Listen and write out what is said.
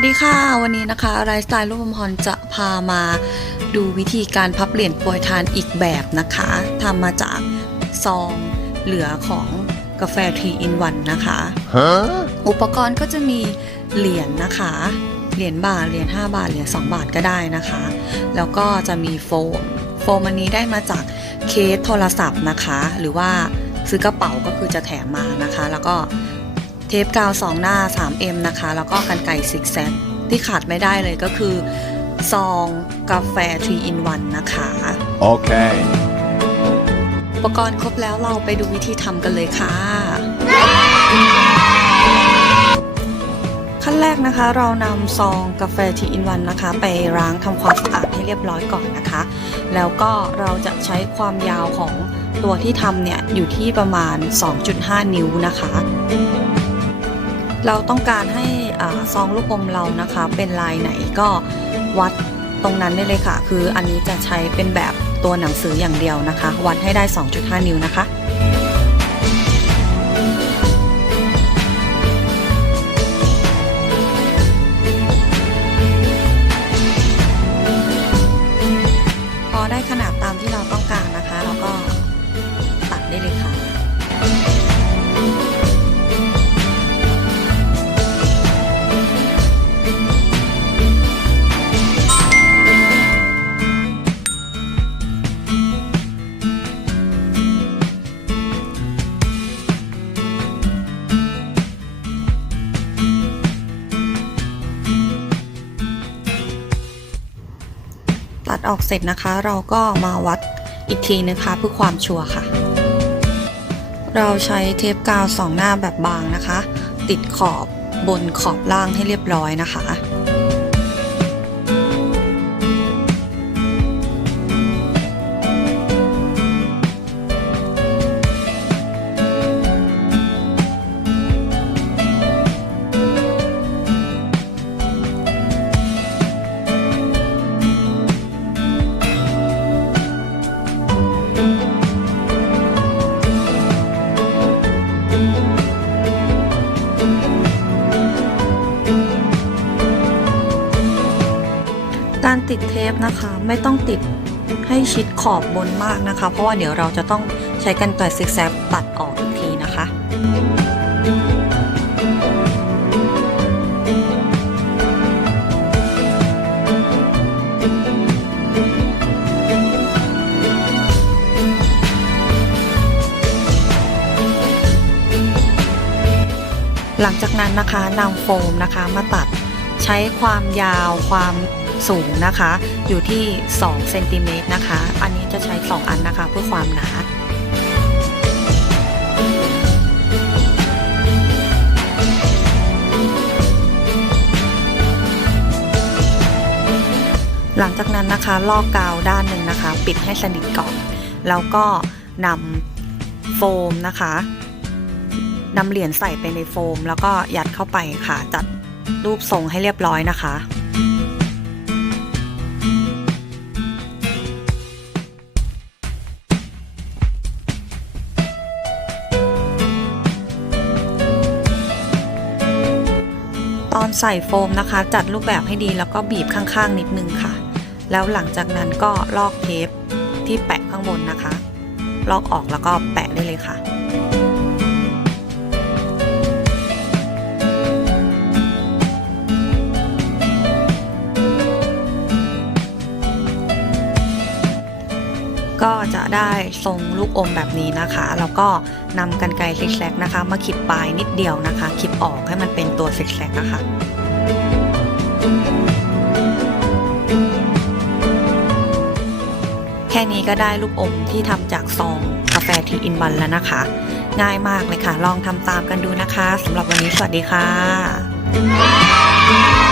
วัสดีค่ะ วันนี้นะคะไลฟ์สไตล์รูปมพรจะพามาดูวิธีการพับเหรียญโปรยทานอีกแบบนะคะทำมาจากซองเหลือของกาแฟทีอินวันนะคะ Huh? อุปกรณ์ก็จะมีเหรียญนะคะ เหรียญบาทเหรียญ5บาทเหรียญ2บาทก็ได้นะคะ แล้วก็จะมีโฟมโฟมอันนี้ได้มาจากเคสโทรศัพท์นะคะ หรือว่าซื้อกระเป๋าก็คือจะแถมมานะคะ แล้วก็ เทปกาวสองหน้า 3M นะคะ แล้วก็กันไก่ซิกแซกที่ขาดไม่ได้เลยก็คือ ซองกาแฟ 3 in 1 นะคะ Okay. อุปกรณ์ครบแล้วเราไปดูวิธีทำกันเลยค่ะ ขั้นแรกนะคะเรานำซองกาแฟทีอินวันนะคะ ไปล้างทำความสะอาดให้เรียบร้อยก่อนนะคะ แล้วก็เราจะใช้ความยาวของตัวที่ทำเนี่ย อยู่ที่ประมาณ 2.5 นิ้วนะคะ เราต้องการให้ซองลูกอมเรานะคะเป็นลายไหนก็วัดตรงนั้นได้เลยค่ะ คืออันนี้จะใช้เป็นแบบตัวหนังสืออย่างเดียวนะคะ วัดให้ได้ 2.5 นิ้วนะคะ ตัดออกเสร็จนะคะ เราก็มาวัดอีกทีนะคะเพื่อความชัวร์ค่ะ เราใช้เทปกาวสองหน้าแบบบางนะคะ ติดขอบบนขอบล่างให้เรียบร้อยนะคะ ติดเทปนะคะ ไม่ต้องติดให้ชิดขอบบนมากนะคะ เพราะว่าเดี๋ยวเราจะต้องใช้กันไกรซิกแซกตัดออกอีกทีนะคะหลังจากนั้นนะคะนำโฟมนะคะมาตัดใช้ความยาวความ สูงนะคะ อยู่ที่2เซนติเมตรนะคะ อันนี้จะใช้ 2 อันนะคะ เพื่อความหนาหลังจากนั้นนะคะลอกกาวด้านหนึ่งนะคะ ปิดให้สนิทก่อน แล้วก็นำโฟมนะคะนำเหรียญใส่ไปในโฟม แล้วก็ยัดเข้าไปค่ะ จัดรูปทรงให้เรียบร้อยนะคะ ใส่โฟมนะคะ จัดรูปแบบให้ดีแล้วก็บีบข้างๆนิดนึงค่ะ แล้วหลังจากนั้นก็ลอกเทปที่แปะข้างบนนะคะ ลอกออกแล้วก็แปะได้เลยค่ะก็จะได้ทรงลูกอมแบบนี้นะคะ แล้วก็นำกันไกรซิกแซกนะคะ มาขีดปลายนิดเดียวนะคะขีดออกให้มันเป็นตัวซิกแซกนะคะ แค่นี้ก็ได้ลูกอมที่ทำจากซองกาแฟทีอินวันแล้วนะคะ ง่ายมากเลยค่ะ ลองทำตามกันดูนะคะสำหรับวันนี้สวัสดีค่ะ